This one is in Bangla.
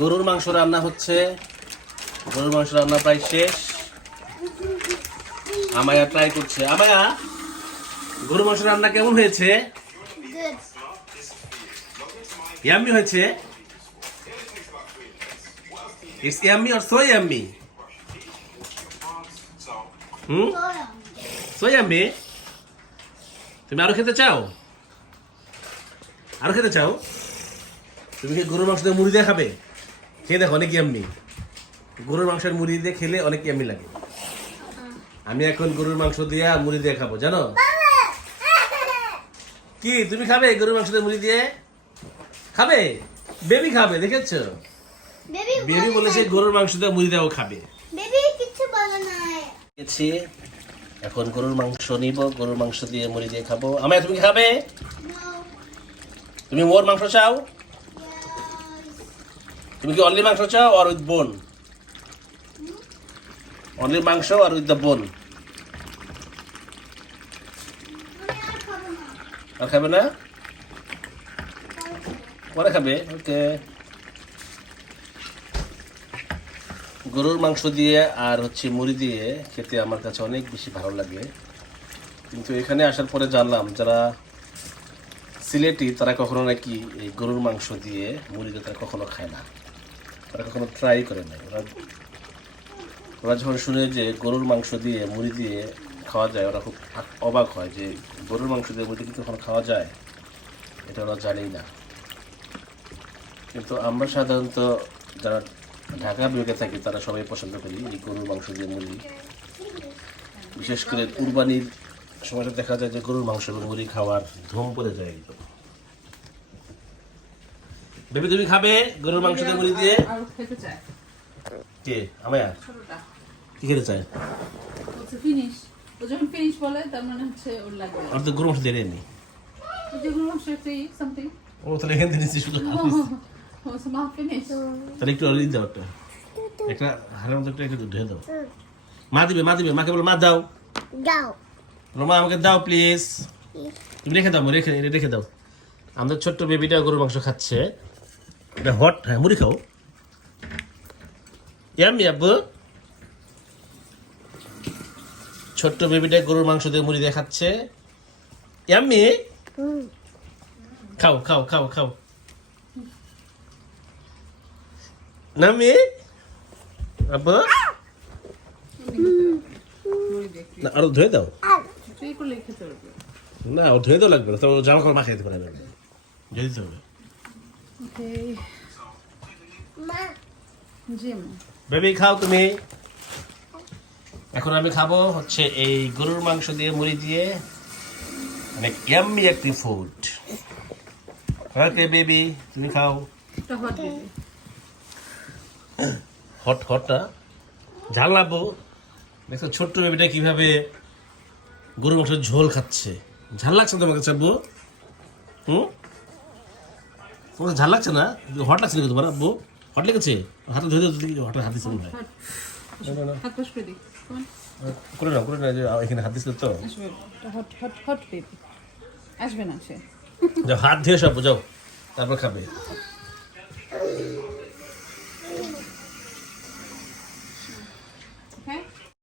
গরুর মাংস রান্না হচ্ছে। গরুর মাংস রান্না প্রায় শেষ। আমায়া ট্রাই করছে। আমায়া, গরুর মাংস রান্না কেমন হয়েছে? ইয়াম্মি হয়েছে? It's yummy or so yummy? So yummy? তুমি আরো খেতে চাও? আরো খেতে চাও? তুমি কি গরুর মাংস দিয়ে মুড়ি দিয়ে খাবে? খেয়ে দেখো, অনেক ইয়াম্মি। গরুর মাংসের মুড়ি দিয়ে খেলে অনেক ইয়াম্মি লাগে। আমি এখন গরুর মাংস দিয়ে মুড়ি দিয়ে খাবো, জানো? কি তুমি খাবে গরুর মাংস দিয়ে মুড়ি দিয়ে? খাবে? বেবি খাবে, দেখেছো? বেবি বলেছে গরুর মাংস দিয়ে মুড়ি দিয়েও খাবে। বেবি কিছু বলে না। এখন গরুর মাংস নিব, গরুর মাংস দিয়ে মুড়ি দিয়ে খাবো। আমায় তুমি খাবে? তুমি মোর মাংস চাও? তুমি কি অনলি মাংস চাও আর উইথ বোন? অনলি মাংস আর উইথ দ্য বোন। আর খাবে না? পরে খাবে? ওকে। গরুর মাংস দিয়ে আর মুড়ি দিয়ে খেতে আমার কাছে অনেক বেশি ভালো লাগে। কিন্তু এখানে আসার পরে জানলাম যারা সিলেটি তারা কখনো নাকি এই গরুর মাংস দিয়ে মুড়ি দিয়ে তারা কখনো খায় না, তারা কখনো ট্রাই করে না। ওরা যখন শুনে যে গরুর মাংস দিয়ে মুড়ি দিয়ে খাওয়া যায়, ওরা খুব অবাক হয় যে গরুর মাংস দিয়ে মুড়ি দিয়ে কখনো খাওয়া যায়, এটা ওরা জানেই না। কিন্তু আমরা সাধারণত যারা ঢাকা বিভাগে থাকি তারা সবাই পছন্দ করি এই গরুর মাংস দিয়ে মুড়ি। বিশেষ করে কুরবানির সময়টা দেখা যায় যে গরুর মাংস এবং মুড়ি খাওয়ার ধুম পড়ে যায় একদম। বেবি তুমি খাবে গরুর মাংস দিয়ে মুড়ি দিয়ে? কে? আমায়া কি খেতে চায়? ফিনিশ। ও যখন ফিনিশ বলে তার মানে হচ্ছে ওর লাগবে। আর তো গরুর মাংস দিয়ে নেই। গরুর মাংস সামথিং। ও তাহলে এখান থেকে নিচ্ছি শুধু। তাহলে একটু অলিয়ে দাও, একটা হাড়ের মতো একটু ধুয়ে দাও। মা দিবে, মাকে বলো মা দাও। মা আমাকে দাও প্লিজ। তুমি রেখে দাও, রেখে দাও। আমাদের ছোট্ট বেবিটা গরুর মাংস খাচ্ছে। এটা হট। হ্যাঁ, মুড়ি খাও। ইয়াম্মি আব্বু। ছোট্ট বেবিটা গরুর মাংস দিয়ে মুড়ি দিয়ে খাচ্ছে। ইয়াম্মি। খাও খাও খাও খাও। নামি আব্বু, না আরো ধুয়ে দাও। না ও ধুয়ে দাও লাগবে না, তো জামা কাপড় মাখিয়ে দিতে পারে না, ধুয়ে দিতে হবে। বেবি খাও তুমি। এখন আমি খাবো এই গরুর মাংস দিয়ে মুড়ি দিয়ে, মানে ইয়াম্মি একটি ফুড। ওকে বেবি তুমি খাও। হট হট না, ঝাল লাগবো। দেখো ছোট্ট বেবিটা কিভাবে গরুর মাংসের ঝোল খাচ্ছে। ঝাল লাগছে তোমার কাছে আব্বু? তোমার ঝাল লাগছে না? হট লাগছে নাকি তোমার আব্বু? হট লেগেছে? হাতে ধরে হট হাত দিচ্ছে মনে হয়। করে না করে না, এখানে হাত দিচ্ছে তো। আসবে না সে। যাও হাত ধুয়ে সব যাও, তারপর খাবে।